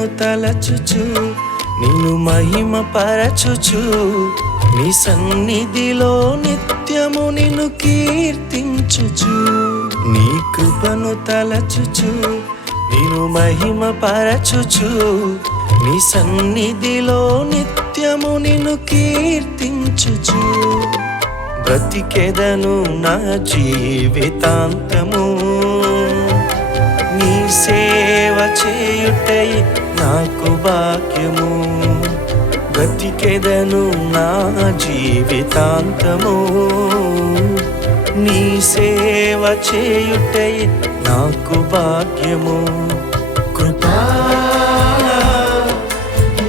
కృపను తలచుచు నిన్ను మహిమ పరచుచు నీ సన్నిధిలో నిత్యము నిన్ను కీర్తించుచు నీ కృపను తలచుచు నిన్ను మహిమ పరచుచు నీ సన్నిధిలో నిత్యము నిన్ను కీర్తించుచు. బ్రతికెదను నా జీవితాంతము నీ సేవ చేయుటై నాకు భాగ్యము. బ్రతికెదను నా జీవితాంతము. నీ సేవ చేయుటై నాకు భాగ్యము. కృపా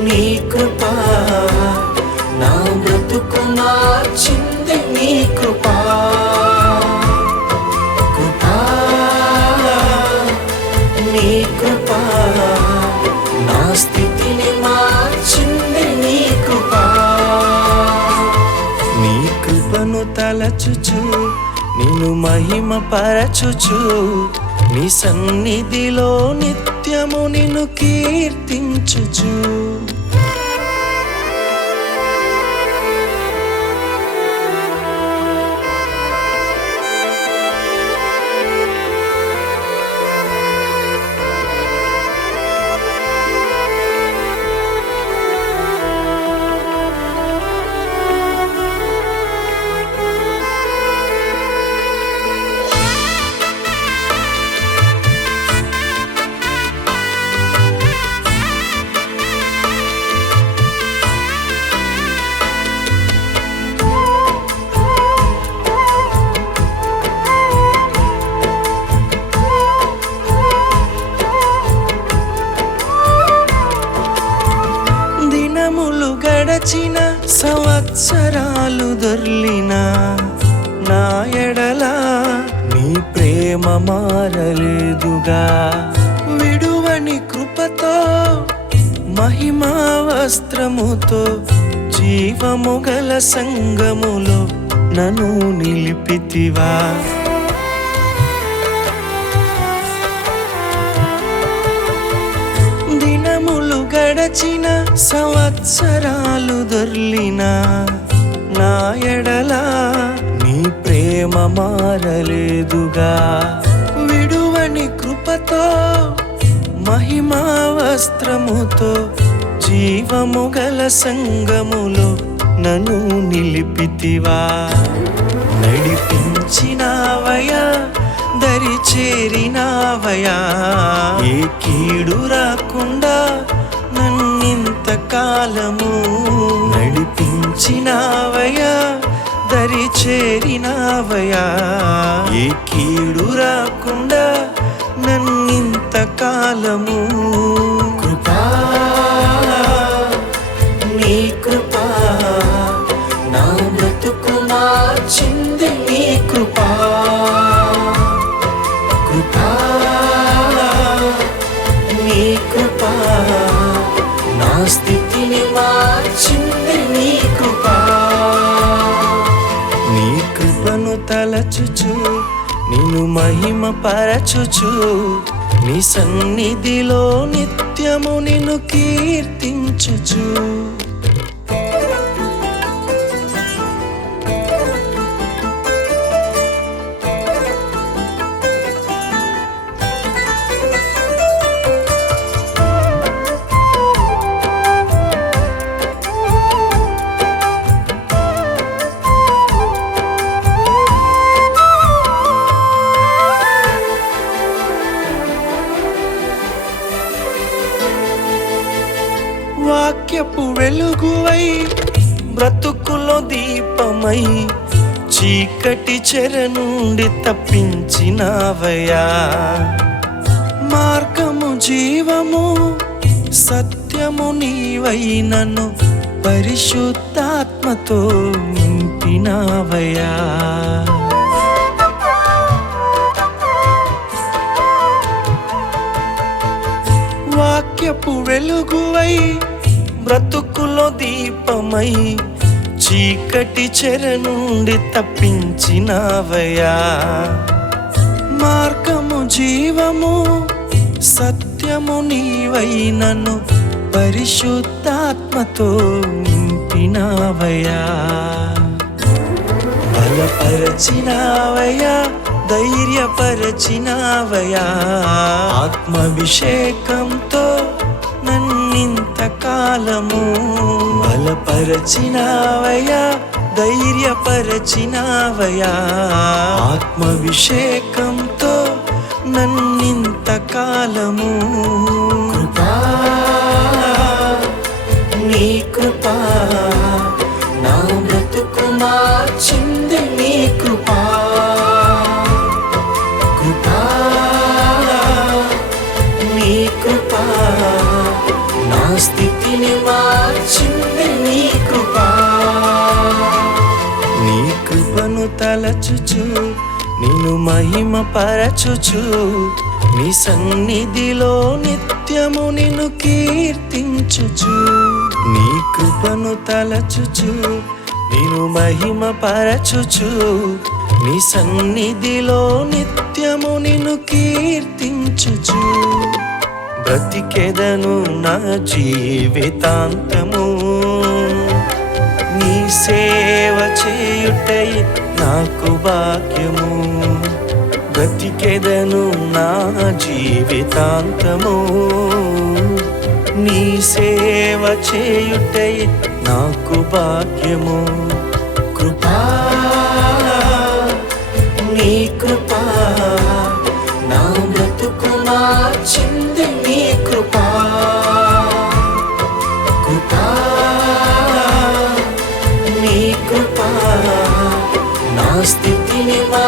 నీ కృపా నా బ్రతుకు మార్చింది నీ కృపా. తలచుచు నిన్ను మహిమ పరచుచు నీ సన్నిధిలో నిత్యము నిన్ను కీర్తించుచు. సంవత్సరాలు దొర్లినా నా ఎడలా నీ ప్రేమ మారలేదుగా. విడువని కృపతో మహిమా వస్త్రముతో జీవముగల సంగములో నన్ను నిలిపితివా. దినములు గడచిన సంవత్సరాలు దొర్లిన నా ఎడలా నీ ప్రేమ మారలేదుగా. విడువని కృపతో మహిమా వస్త్రముతో జీవము గల సంగములో నన్ను నిలిపితివా. నడిపించినావయా దరి చేరినావయా ఏ కీడు రాకుండా కాలము నడిపించినావయా దరి చేరినావయా ఏ కీడు రాకుండా నన్నింత కాలము తలచుచు నిన్ను మహిమ పరచుచు నీ సన్నిధిలో నిత్యము నిన్ను కీర్తించుచు. వాక్యపు వెలుగువై బ్రతుకులో దీపమై చీకటి చెర నుండి తప్పించినావయా మార్గము జీవము సత్యము నీవై నన్ను పరిశుద్ధాత్మతో నింపినావయా వాక్యపు వెలుగువై బ్రతుకులో దీపమై చీకటి చెర నుండి తప్పించినావయా మార్గము జీవము సత్యము నీవైనను పరిశుద్ధాత్మతో నింపినావయ్యా. బలపరచినావయ్యా ధైర్యపరచినావయ్యా. ఆత్మాభిషేకంతో కాలము బలపరచినావయా ధైర్యపరచినావయా ఆత్మవిషేకంతో నన్నింత కాలము. కృపా నీ కృపా నా బ్రతుకు మార్చింది నీ కృపా. కృపా నీ కృపా నా స్థితిని మార్చింది నీ కృప. నీ కృపను తలచుచు నిన్ను మహిమ పరచుచు నీ సన్నిధిలో నిత్యము నిన్ను కీర్తించుచు. నీ కృపను తలచుచు నిన్ను మహిమ పరచుచు నీ సన్నిధిలో నిత్యము నిన్ను కీర్తించుచు. బ్రతికెదను నా జీవితాంతము. నీ సేవ చేయుటై నాకు భాగ్యము. బ్రతికెదను నా జీవితాంతము. నీ సేవ చేయుటై నాకు భాగ్యము. కృపా నా